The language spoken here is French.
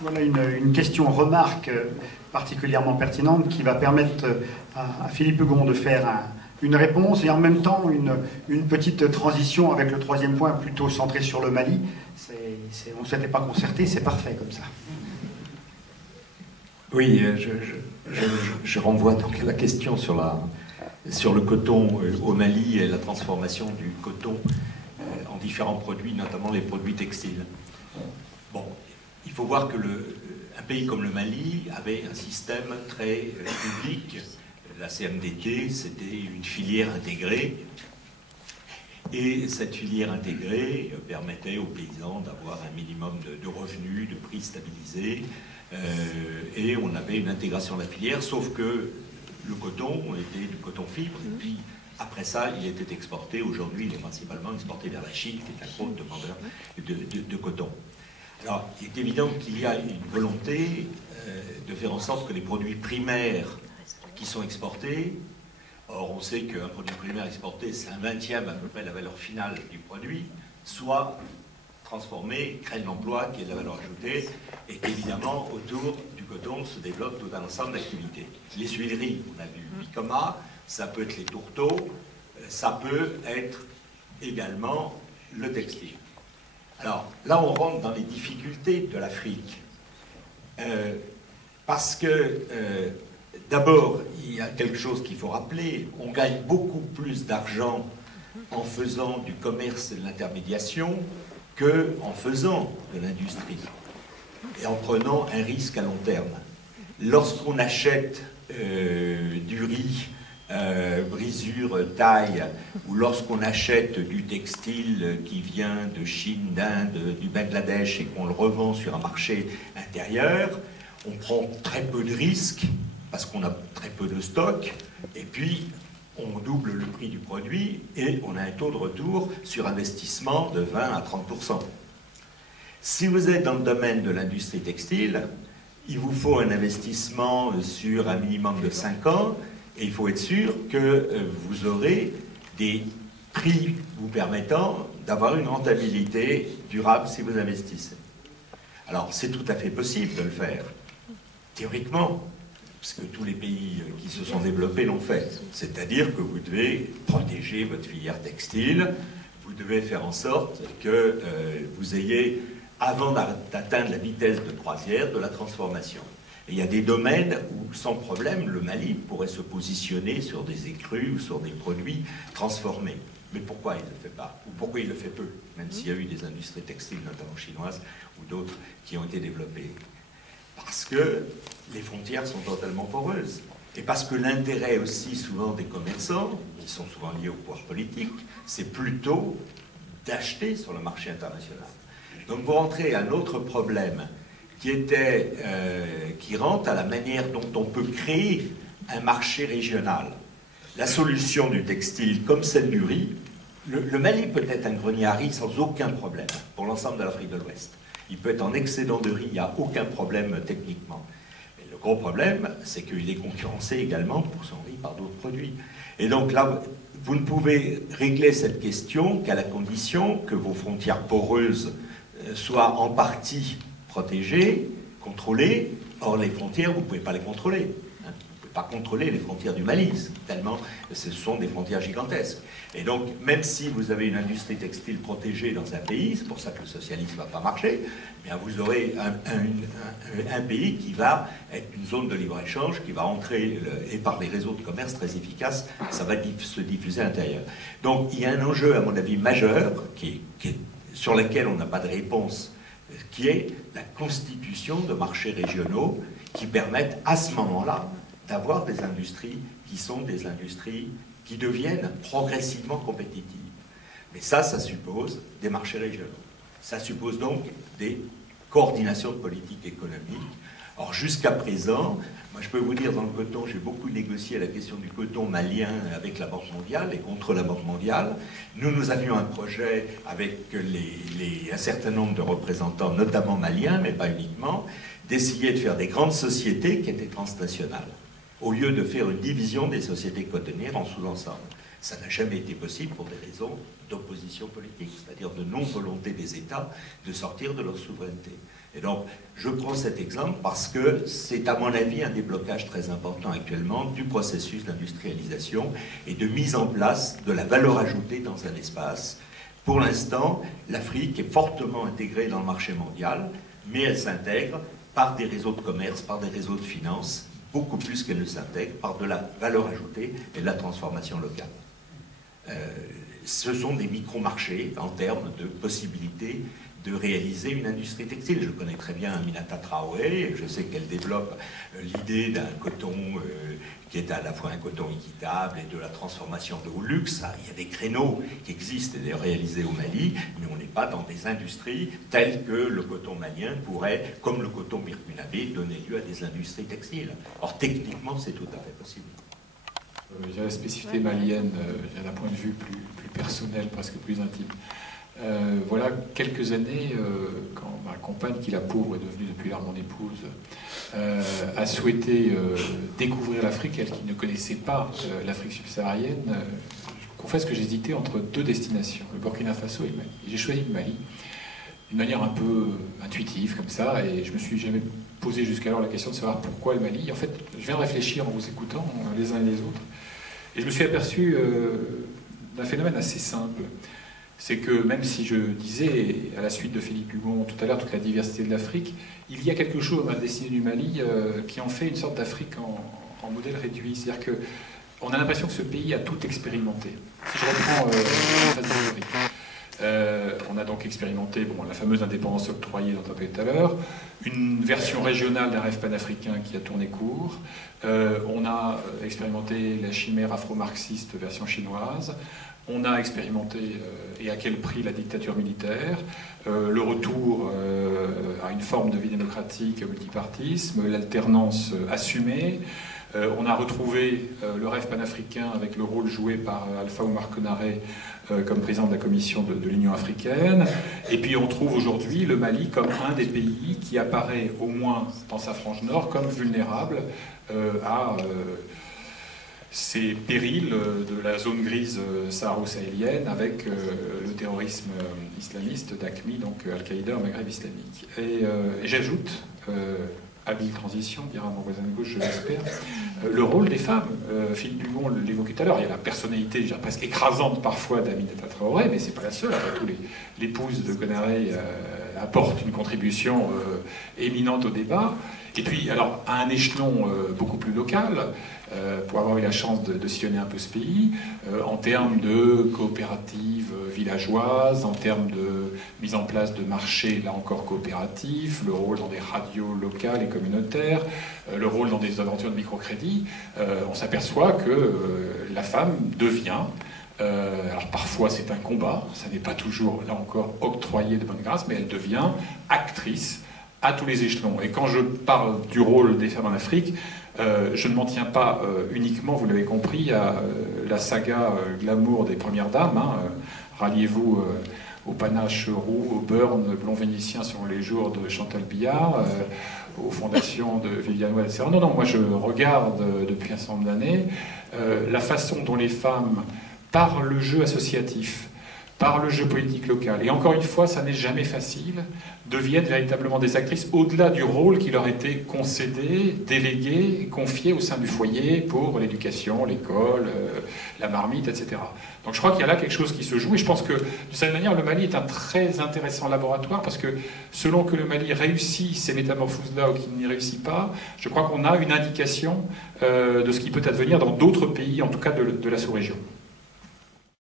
Voilà une question remarque particulièrement pertinente qui va permettre à Philippe Hugon de faire une réponse et en même temps une petite transition avec le troisième point plutôt centré sur le Mali. On ne s'était pas concerté, c'est parfait comme ça. Oui, je renvoie donc à la question sur le coton au Mali et la transformation du coton en différents produits, notamment les produits textiles. Bon, il faut voir que un pays comme le Mali avait un système très public. La CMDT, c'était une filière intégrée. Et cette filière intégrée permettait aux paysans d'avoir un minimum de revenus, de prix stabilisés. Et on avait une intégration de la filière, sauf que le coton était du coton fibre. Et puis, après ça, il était exporté. Aujourd'hui, il est principalement exporté vers la Chine, qui est un gros demandeur de coton. Alors, il est évident qu'il y a une volonté de faire en sorte que les produits primaires qui sont exportés, or on sait qu'un produit primaire exporté, c'est un 20e à peu près la valeur finale du produit, soit transformé, crée de l'emploi, qui est de la valeur ajoutée, et qu'évidemment, autour du coton se développe tout un ensemble d'activités. Les huileries, on a vu Bicoma, ça peut être les tourteaux, ça peut être également le textile. Alors, là, on rentre dans les difficultés de l'Afrique. Parce que, d'abord, il y a quelque chose qu'il faut rappeler, on gagne beaucoup plus d'argent en faisant du commerce et de l'intermédiation qu'en faisant de l'industrie, et en prenant un risque à long terme. Lorsqu'on achète du riz, brisure, taille, ou lorsqu'on achète du textile qui vient de Chine, d'Inde, du Bangladesh, et qu'on le revend sur un marché intérieur, on prend très peu de risques, parce qu'on a très peu de stock, et puis on double le prix du produit, et on a un taux de retour sur investissement de 20 à 30%. Si vous êtes dans le domaine de l'industrie textile, il vous faut un investissement sur un minimum de 5 ans, et il faut être sûr que vous aurez des prix vous permettant d'avoir une rentabilité durable si vous investissez. Alors, c'est tout à fait possible de le faire, théoriquement, parce que tous les pays qui se sont développés l'ont fait. C'est-à-dire que vous devez protéger votre filière textile, vous devez faire en sorte que vous ayez, avant d'atteindre la vitesse de croisière, de la transformation. Et il y a des domaines où, sans problème, le Mali pourrait se positionner sur des écrus ou sur des produits transformés. Mais pourquoi il ne le fait pas? Ou pourquoi il le fait peu? Même s'il y a eu des industries textiles, notamment chinoises, ou d'autres qui ont été développées. Parce que les frontières sont totalement poreuses. Et parce que l'intérêt aussi, souvent, des commerçants, qui sont souvent liés au pouvoir politique, c'est plutôt d'acheter sur le marché international. Donc vous rentrez à un autre problème qui rentre à la manière dont on peut créer un marché régional. La solution du textile, comme celle du riz, le Mali peut être un grenier à riz sans aucun problème pour l'ensemble de l'Afrique de l'Ouest. Il peut être en excédent de riz, il n'y a aucun problème techniquement. Mais le gros problème, c'est qu'il est concurrencé également pour son riz par d'autres produits. Et donc là, vous ne pouvez régler cette question qu'à la condition que vos frontières poreuses soient en partie protégées, contrôlées. Or, les frontières, vous ne pouvez pas les contrôler. Vous ne pouvez pas contrôler les frontières du Mali, tellement ce sont des frontières gigantesques. Et donc, même si vous avez une industrie textile protégée dans un pays, c'est pour ça que le socialisme ne va pas marcher, eh bien vous aurez un pays qui va être une zone de libre-échange, qui va entrer, et par les réseaux de commerce très efficaces, ça va se diffuser à l'intérieur. Donc, il y a un enjeu, à mon avis, majeur, sur lequel on n'a pas de réponse, qui est la constitution de marchés régionaux qui permettent à ce moment-là d'avoir des industries qui sont des industries qui deviennent progressivement compétitives. Mais ça suppose des marchés régionaux. Ça suppose donc des coordinations de politique économique. Or, jusqu'à présent, moi je peux vous dire, dans le coton, j'ai beaucoup négocié la question du coton malien avec la Banque mondiale et contre la Banque mondiale. Nous avions un projet avec un certain nombre de représentants, notamment maliens, mais pas uniquement, d'essayer de faire des grandes sociétés qui étaient transnationales, au lieu de faire une division des sociétés cotonnières en sous-ensembles. Ça n'a jamais été possible pour des raisons d'opposition politique, c'est-à-dire de non-volonté des États de sortir de leur souveraineté. Et donc, je prends cet exemple parce que c'est, à mon avis, un déblocage très important actuellement du processus d'industrialisation et de mise en place de la valeur ajoutée dans un espace. Pour l'instant, l'Afrique est fortement intégrée dans le marché mondial, mais elle s'intègre par des réseaux de commerce, par des réseaux de finances, beaucoup plus qu'elle ne s'intègre par de la valeur ajoutée et de la transformation locale. Ce sont des micro-marchés en termes de possibilités de réaliser une industrie textile. Je connais très bien Aminata Traoré, je sais qu'elle développe l'idée d'un coton qui est à la fois un coton équitable et de la transformation de haut luxe. Il y a des créneaux qui existent et réalisés au Mali, mais on n'est pas dans des industries telles que le coton malien pourrait, comme le coton burkinabé, donner lieu à des industries textiles. Or, techniquement, c'est tout à fait possible. La spécificité malienne, d'un point de vue plus personnel, presque plus intime. Voilà quelques années, quand ma compagne, qui la pauvre est devenue depuis lors mon épouse, a souhaité découvrir l'Afrique, elle qui ne connaissait pas l'Afrique subsaharienne, je confesse que j'hésitais entre deux destinations, le Burkina Faso et le Mali. J'ai choisi le Mali, d'une manière un peu intuitive comme ça, et je me suis jamais posé jusqu'alors la question de savoir pourquoi le Mali. En fait, je viens de réfléchir en vous écoutant les uns et les autres, et je me suis aperçu d'un phénomène assez simple. C'est que même si je disais, à la suite de Philippe Hugon tout à l'heure, toute la diversité de l'Afrique, il y a quelque chose dans la destinée du Mali qui en fait une sorte d'Afrique en modèle réduit. C'est-à-dire qu'on a l'impression que ce pays a tout expérimenté. Si je reprends la phase historique, on a donc expérimenté la fameuse indépendance octroyée dont on parlait tout à l'heure, une version régionale d'un rêve panafricain qui a tourné court, on a expérimenté la chimère afro-marxiste version chinoise, on a expérimenté, et à quel prix, la dictature militaire, le retour à une forme de vie démocratique, multipartisme, l'alternance assumée. On a retrouvé le rêve panafricain avec le rôle joué par Alpha Oumar Konaré comme président de la commission de l'Union africaine. Et puis on trouve aujourd'hui le Mali comme un des pays qui apparaît, au moins dans sa frange nord, comme vulnérable à ces périls de la zone grise saharo-sahélienne avec le terrorisme islamiste d'AQMI, donc Al-Qaïda au Maghreb islamique. Et j'ajoute, habile transition, dira mon voisin de gauche, je l'espère, le rôle des femmes. Philippe Hugon l'évoquait tout à l'heure, il y a la personnalité presque écrasante parfois d'Aminata Traoré, mais c'est pas la seule. Après tout, l'épouse de Konaré apporte une contribution éminente au débat. Et puis, alors, à un échelon beaucoup plus local, pour avoir eu la chance de sillonner un peu ce pays, en termes de coopératives villageoises, en termes de mise en place de marchés, là encore coopératifs, le rôle dans des radios locales et communautaires, le rôle dans des aventures de microcrédit, on s'aperçoit que la femme devient, alors parfois c'est un combat, ça n'est pas toujours, là encore, octroyé de bonne grâce, mais elle devient actrice à tous les échelons. Et quand je parle du rôle des femmes en Afrique, je ne m'en tiens pas uniquement, vous l'avez compris, à la saga glamour des premières dames. Ralliez-vous au panache roux, au burn blond vénitien selon les jours de Chantal Biard, aux fondations de Viviane Wade, etc. Non, moi je regarde depuis un certain nombre d'années la façon dont les femmes, par le jeu associatif, par le jeu politique local, et encore une fois, ça n'est jamais facile, deviennent véritablement des actrices au-delà du rôle qui leur était concédé, délégué, confié au sein du foyer pour l'éducation, l'école, la marmite, etc. Donc je crois qu'il y a là quelque chose qui se joue, et je pense que, de cette manière, le Mali est un très intéressant laboratoire, parce que selon que le Mali réussit ces métamorphoses-là ou qu'il n'y réussit pas, je crois qu'on a une indication de ce qui peut advenir dans d'autres pays, en tout cas de la sous-région.